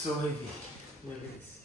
so heavy. Look at this.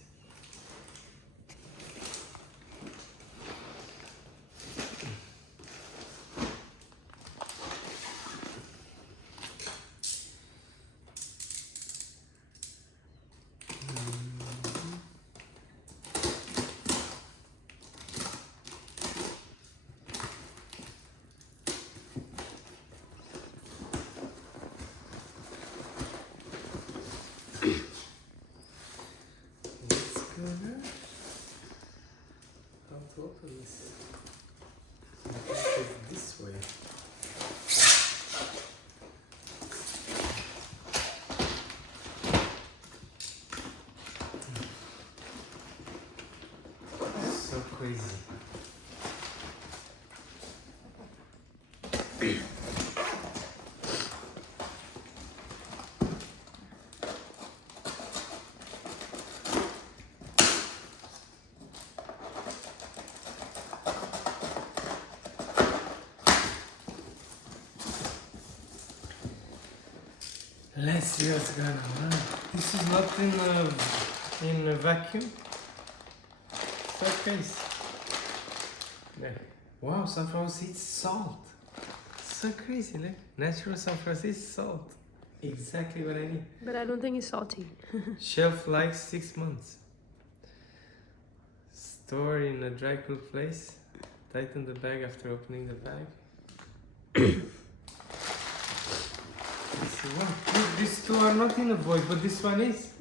How to open this? I think it's this way. So crazy. Let's see what's going on. This is not in a vacuum. So crazy. Yeah. Wow, sunflower seeds salt. So crazy, look. Natural sunflower seeds salt. Exactly what I need. But I don't think it's salty. Shelf life 6 months. Store in a dry cool place. Tighten the bag after opening the bag. Wow. Look, these two are not in a void, but this one is.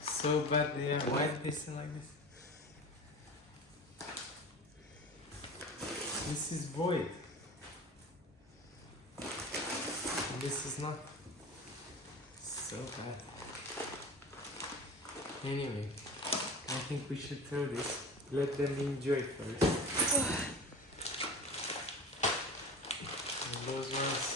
So bad they are. Why is this like this? This is void. And this is not. So bad. Anyway, I think we should throw this. Let them enjoy first. And those ones.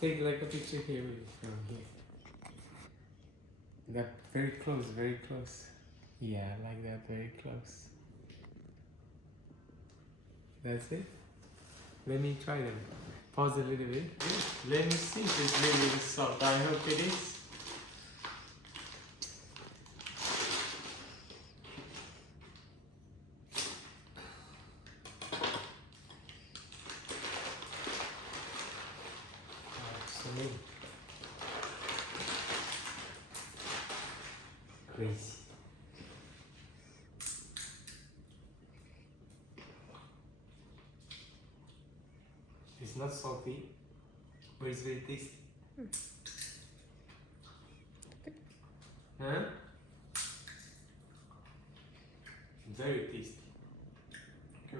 Take like a picture here with you from here. That very close, very close. Yeah, like that, very close. That's it. Let me try them. Pause a little bit. Let me see if it's really the salt. I hope it is. Absolutely. Crazy. It's not salty, but it's very tasty. Huh? Very tasty.